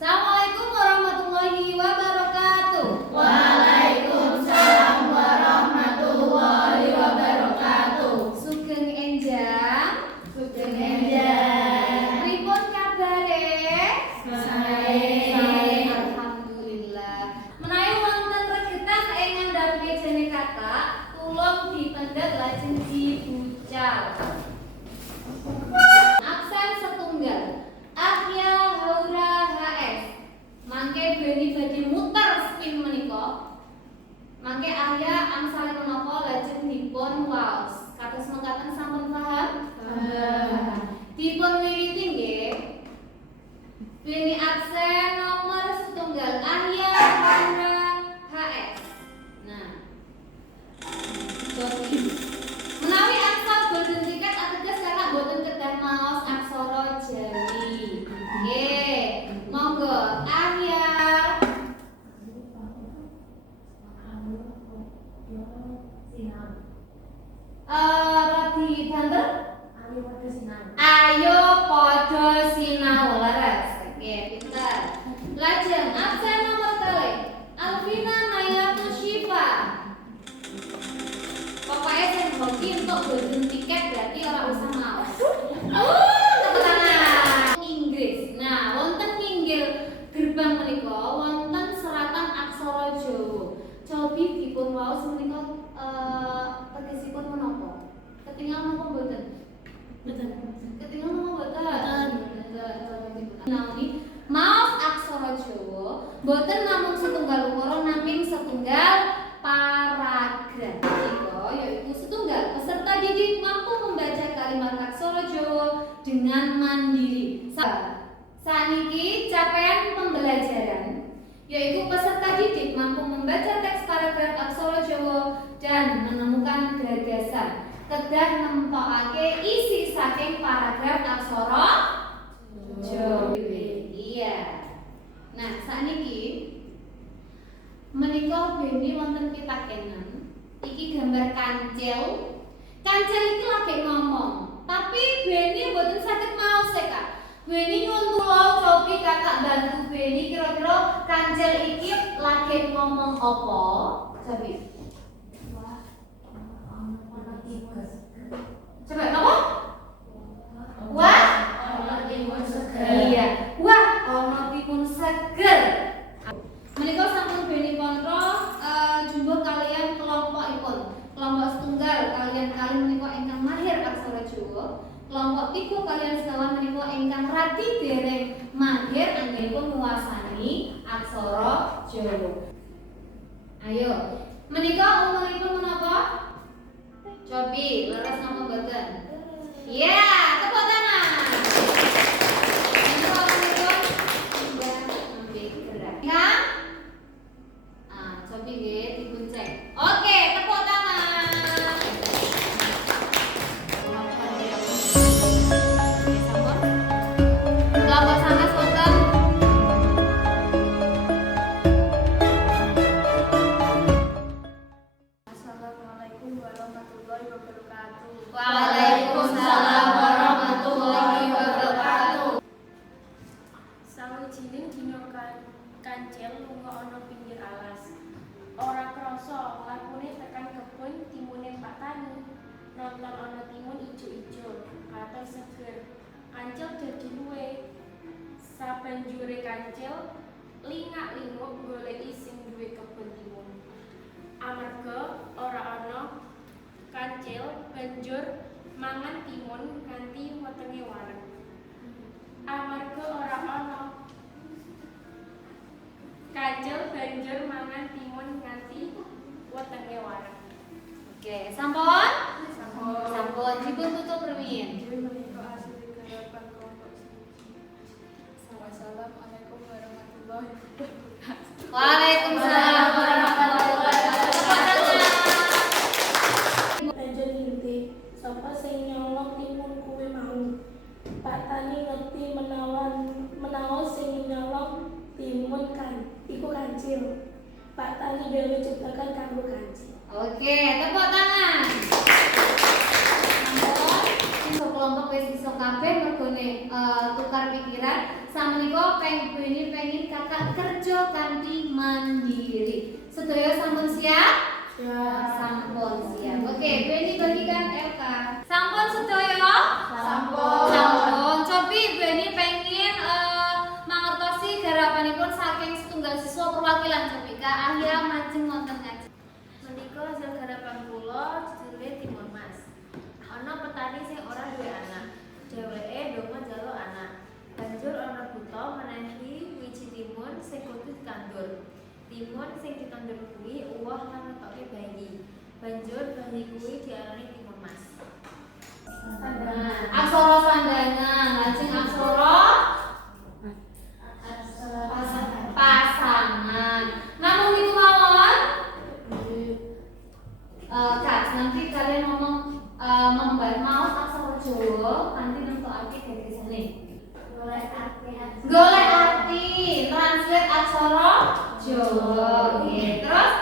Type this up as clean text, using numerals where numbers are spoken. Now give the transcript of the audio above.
Assalamualaikum warahmatullahi wabarakatuh. Waalaikumsalam warahmatullahi wabarakatuh. Sugeng enjang. Sugeng enjang. Pripun kabare? Sae. Alhamdulillah. Menawi wonten regetan ing ngandhap mejane kata, tulung dipendhet lajeng dibucal. Aksen setunggal. Ahya haura HS. Mangke beni badhe muter spin menika. Mangke ahya angsal menapa lajeng dipun waos. Kados mekaten sampun paham? Dipun wiwiti nggih. Beni aksen nomor setunggal ahya haura HS. Nah. Jadi menawi angsal boten tiket ateges kakak boten kedah maos aksara Jawi. Nggih, monggo ahya. Radi banter? Ayo padha sinau leres. Oke, pinter. Lajeng absen nomor kalih. Alvina Nayatu Syifa. Pokoknya saya hoki untuk boarding tiket berarti orang usah mau. Tepuk tangan. Inggris. Nah, wonten nginggil gerbang menika wonten seratan aksara Jawa. Cobi dipun waos menika tegesipun menapa? Ketinggal napa mboten? Mboten. Ketinggal napa mboten? Mboten. Nauni maos aksara Jawa mboten namung setunggal ukara naming setunggal paragraf. Yaitu setunggal peserta didik mampu membaca kalimat aksara Jawa dengan mandiri. Saniki capaian pembelajaran yaitu peserta didik mampu membaca teks paragraf aksara Jawa dan menemukan gagasan kedah nemtokake isi saking paragraf aksara Jawa. Iya. Nah, saniki menika beni wonten pitakenan. Iki gambar kancil. Kancil iki lagi ngomong, tapi Beni mboten saged maos e, Kak. Beni nyuwun kula cobi Kakak bantu Beni kira-kira kancil iki lagi ngomong apa? Cobi. Coba apa? Wah, Ana timun seger. iya. Wah, ana timun seger. Menika sampun Beni kontrol jumbo kalian kelompokipun. Kelompok setunggal kalian kali menika ingkang mahir aksara Jawa. Kelompok 3 kalian sekawan menika ingkang radi dereng mahir anggenipun nguwasani aksara Jawa. Ayo, menika umuripun menapa? Cobi, leres napa mboten? Iya, tepuk tangan. Menika umuripun sudah nembe gerak. Ya? Cobi nggih dipun cek. Oke, tepuk tangan. Sampun. Kelompok sanes wonten. Assalamualaikum warahmatullahi wabarakatuh. Waalaikumsalam warahmatullahi wabarakatuh. Sawijining dina kancil lunga ana pinggir alas. Ora krasa lakune tekan kebon timune Pak Tani. Nonton ana timun ijo-ijo, katon seger. Kancil dadi luwe. Sabanjure kancil lingak-linguk goleki sing duwe kebon timun. Amarga ora ana kancil banjur mangan timun nganti wetenge wareg. Amarga ora ana kancil banjur mangan timun nganti wetenge wareg. Oke, sampun? Sampun. Sampun dipun tutup rumiyin. Dewi menika asli garapan kelompok. Assalamualaikum warahmatullahi wabarakatuh. Waalaikumsalam warahmatullahi wabarakatuh. Banjur ngerti sapa sing nyolong timun kuwi mau. Pak Tani ngerti menawa sing nyolong timun kan iku kancil. Pak Tani gawe jebakan kanggo kancil. Oke, tepuk tangan. Sampun, sisa kelompok wis iso kabeh mergone tukar pikiran. Sameniko pengen kakak kerja kanthi mandiri. Sedaya sampun siap? Sampun siap. Oke, Beni bagikan LK. Sampun sedaya? Sampun. Cobi Beni pengen mangertosi garapanipun saking setunggal siswa perwakilan cobi Kak Ahya majeng wonten ngaji. Menika hasil garapan kula judule Timun Mas. Ana petani sing ora duwe anak. Dheweke ndonga njaluk anak. Banjur ana buta menehi wiji timun sing kudu ditandur. Timun sing ditandur kuwi uwoh lan netoke bayi. Banjur bayi kuwi diarani Timun Mas. Aksara sandangan, lajeng aksara pasangan. Namung niku mawon. Kak, nanti kalian ngomong maos aksara Jawa kanthi nentokake garisane. Golek arti, translate aksara Jawa. Oke, terus